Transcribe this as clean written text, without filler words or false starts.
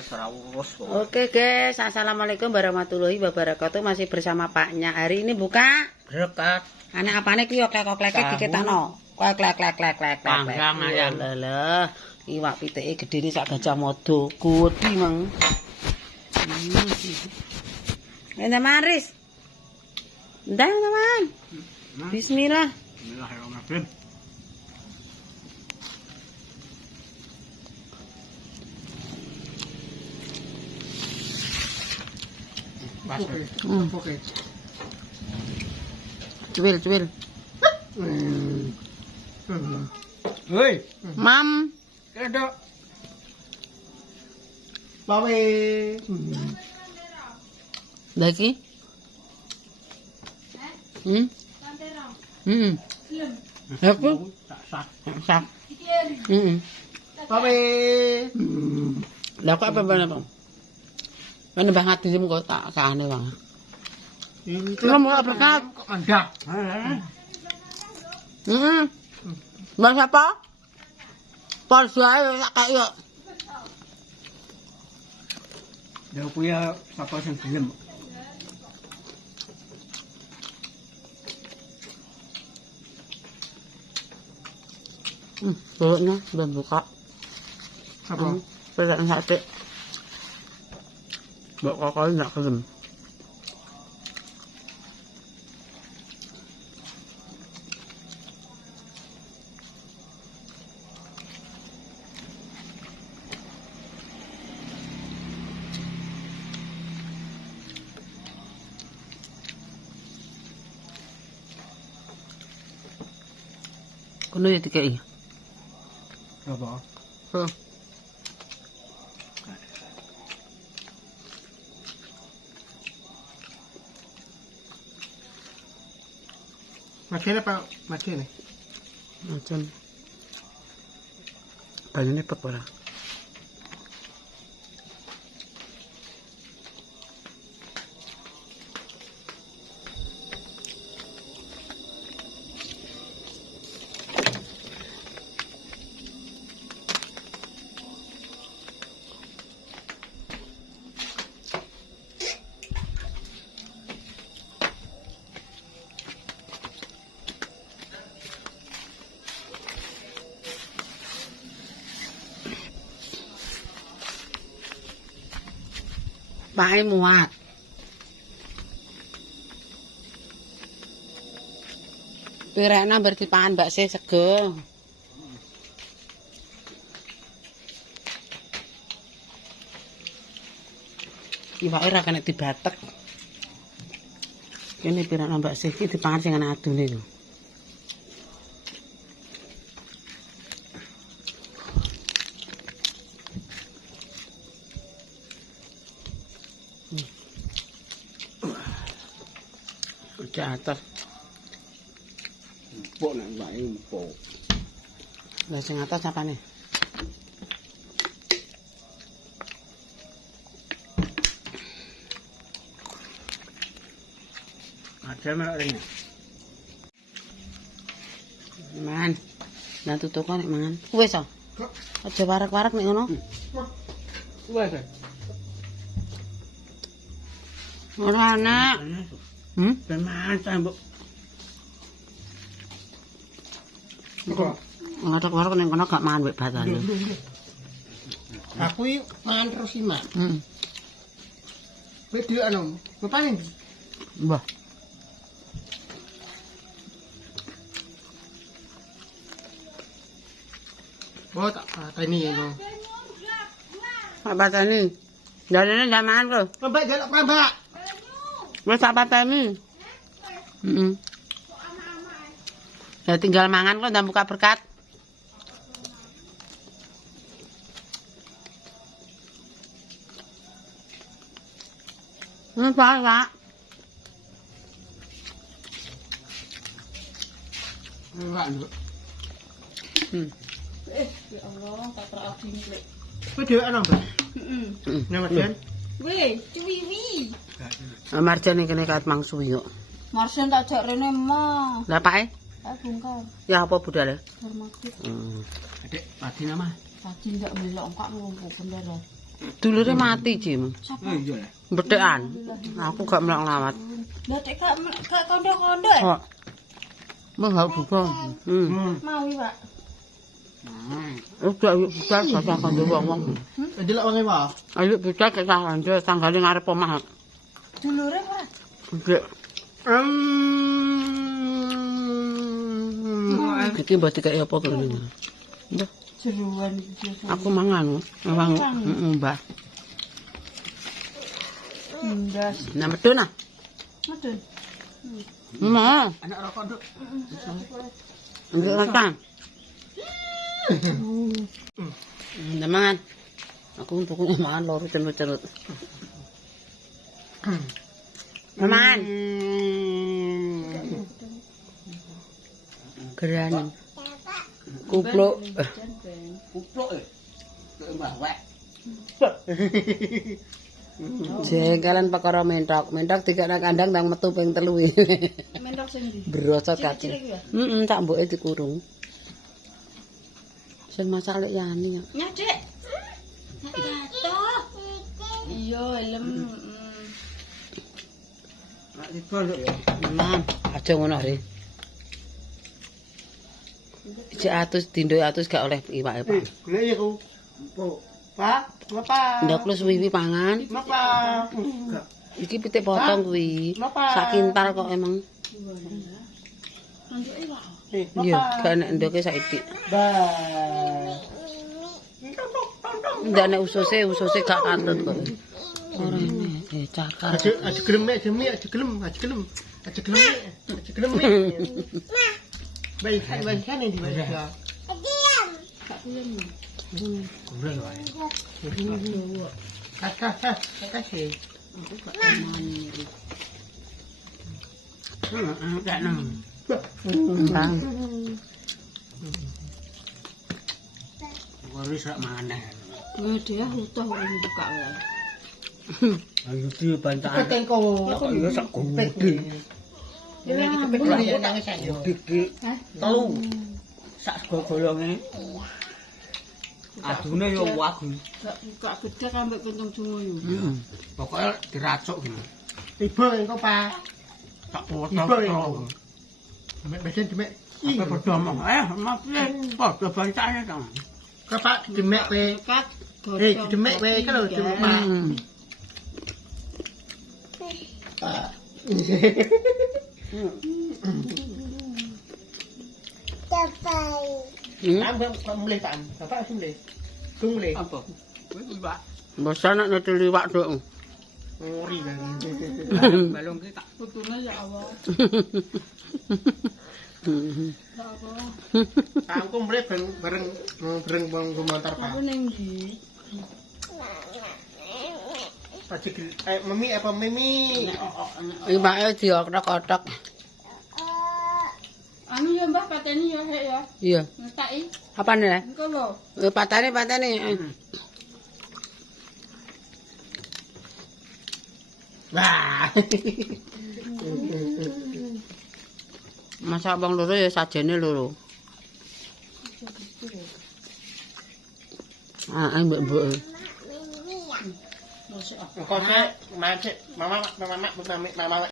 Oke guys, assalamualaikum warahmatullahi wabarakatuh. Masih bersama Paknya. Hari ini buka Rekat. anak apane ki yo klek-klek diketano. Klek. Panggang ayam. Lah, iwak pitike gedene sak gajah mada. Gudi mang. Enak maris. Ndah, teman. Bismillah. Bismillahirrahmanirrahim. Oke. Cuil. Hei, Mam. kedok. Bawe. Lagi? Aku sak. Bawe. Lah kok apa bana, Bang? Mana banget di kok tak kane, Bang. Lu mau apa kat? Kok mandak? Bang siapa? Polisi ae sak kaya yo. Dia punya sapa sing gelem. Beloknya belum buka. Apa? Pesan sate. Mbak kakak enggak kelem. Kono ya dikai. Apa? Makin apa? Makin nih. Macam banyune pet ora. Pae muat. Pirekna berarti pangan bakse sego. Iwake ora kena dibatek. Kene pirekna bakse iki dipangan sing ana adune lho. Di atas. Empuk nek mbake empuk. Lah sing atas apane? Ada melok rene. Man. Lah tutup nek mangan. Wis ah. Aja warak-warak nek ngono. Wes. Ora ana. Ben mangan mbok. Ngatak warak nek kono gak mangan wek batane. Aku iki mangan terus iki, Mak. Heeh. Video anu, bapaknya Mbah. bawa tak ini ya, Bang. Pak batane. Dalane ndak mangan kok. Mbak jaluk Mbak. Wis tak pateni. Heeh. Ya tinggal mangan kok ndak buka berkat. Pak. Enggak, Nduk. Ya Allah, tak terabdi nih. Video anu, Mbak. Heeh. Nama Jan. Weh, cuwiwi. Marjan kene kat mangsuwi kok. Marsen tak jak rene mah. Lah pake? Tak bongkar. Ya apa budale? Hormati. Adik, padi nama. Tadi ndak melok kok nglumpuh bener. Dulure mati, Jim. Oh iya lah. Betekan. Aku gak melok nglawat. Lah tek gak kondo-kondo. Kok. Mbah gak buka. Mau iki, Pak. Udah yuk budal gak kandha wong-wong. Delok wong e wae. Ayo budal gak kandha tanggane ngarep omah. Dulure, Pak. Nggih. Iki mbok dikek apa kene. Mbah, Jeruan iki. aku mangan. Mangan. Mbah. Ndas. Nah, medun ah. Medun. Nah, Anak rokok nduk. nggih kentang. Mangan. Aku pokoknya mangan loro cenut-cenut. Mangan. Gerani. Kupluk. Kupluk e. Kek mbah wek. Jengkelan perkara mentok. Mentok dikek nang kandang nang metu ping 3. Mentok sing ndi? Brosot Cilik-cilik kabeh. ya? Tak mboke dikurung. Sen masak lek yani ya. Nyadek. Nek jatuh. Iya, elem. Nek dibal ya. Mangan. Aja ngono re. Cek atus dindo atus gak oleh iwake, Pak. Lha iya ku. Pak, ngapa? Ndak lu suwi pangan. Ngapa? Iki pitik potong kuwi. Napa? Sak kintal kok emang. Lanjuke wae. Iya, gak nek ndoke saiki. Bah. Ndak nek ususe gak katut kok. Ora ini cakar. Aja gelem mek, aja gelem. Baik, kan ini baik. Kurang wae. Kasih. Gak nang. Bang. Wis rak maneh. Kuwi dia utuh ora buka wae. Ayo di bantakan. Ketengko. Kok ya sak gede. Ya kepek ya nangis aja. Diki. Telu. Sak golonge. Adune yo wagu. Gak buka gede ambek kentung jungoyo. Pokoke diracuk gitu. Ibu engko, Pak. Tak Ibu potong. engko. Mek besen demek. Apa padha omong? Mas padha bancane to. Kapak demek kowe. Kat. Demek kowe kan lho demek, Pak. Pak mulai Pak. Bapak mulai. Tung mulai. Apa? Wis Mbak. Bosan nek nutu liwak dok. Ngori kan. Balung ki tak Putune ya Allah. Ya Allah. Aku mulai bareng bang komentar Pak. Aku ning ndi? Mami apa Mimi? Iwake diokrok-otok. Anu ya Mbah pateni ya hek ya. Iya. Ngetaki. Apane le? Engko lho. Patane. Wah. Masak bang loro ya sajene loro. Mbok. Masuk. Kok sih, mama